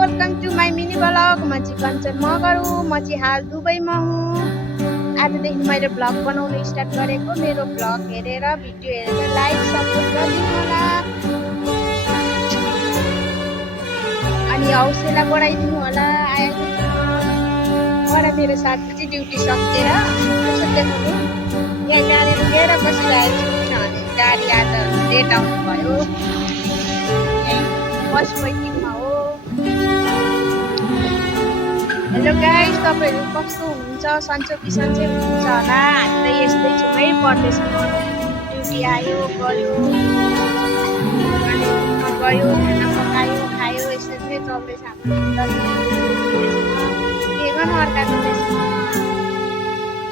Welcome to my mini blog. म चाहिँ कञ्चन मगर हो। म चाहिँ हाल दुबईमा हुँ। आजदेखि मैले ब्लग बनाउन स्टार्ट गरेको। मेरो ब्लग हेरेर भिडियो हेरेर लाइक सपोर्ट गरिदिनु होला अनि हौसला बढाइदिनु होला। मलाई मेरो साथी चाहिँ ड्युटी सकिएर यहाँ गाडी लिएर बसिरहेको छु किनभने गाडी आज लेट आउनु भयो। बस वेटिङमा हो। हेलो गाइस, तपाईँहरू कस्तो हुनुहुन्छ? सन्चो कि सन्चै हुनुहुन्छ होला। हामी त यस्तै छौँ है, पढ्दैछौँ। ड्युटी आयो गयो अनि गयो, खाना पकायो खायो, यसरी नै चल्दैछ हाम्रो के गर्नु अर्काको देशमा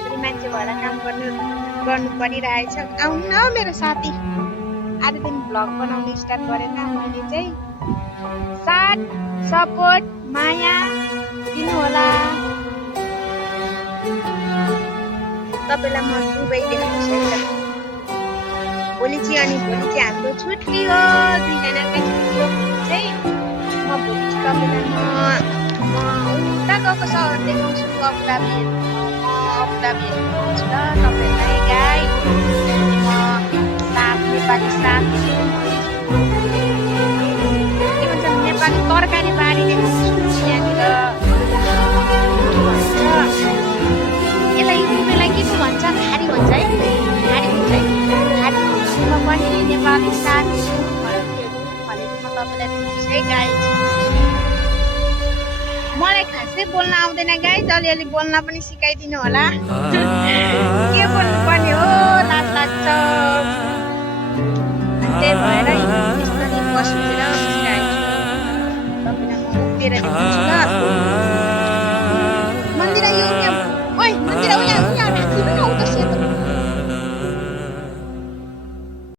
छोरी मान्छे भएर काम गर्नु परिरहेछ। आउनु न मेरो साथी। आजदेखि भ्लग बनाउनु स्टार्ट गरेर मैले चाहिँ साथ सपोर्ट माया दिनु होला। तपाईँलाई म दुबई देखाउँछु है त। भोलि चाहिँ हाम्रो छुट्टी हो। दुईजनाकै छुट्टी हो चाहिँ। म भोलि चाहिँ तपाईँलाई म उता गएको सहर देखाउँछु। अबुधाबी देखाउँछु ल तपाईँलाई गाइस। म साग नेपाली साग नेपाली तरकारी बारी देखाउँछु। यहाँनिर यसलाई दुबईलाई के भन्छ? खारी भन्छ है। खारीमा पनि नेपाली सागहरू फलेको छ तपाईँलाई देखाउँछु है गाइस। मलाई खासै बोल्न आउँदैन गाइस, अलिअलि बोल्न पनि सिकाइदिनु होला। के बोल्नु पर्ने हो लाज लाग्छ। त्यही भएर इङ्ग्लिसमा बसेर बसिरहेको छु। तपाईँलाई म उभिएर देखाउँछु ल।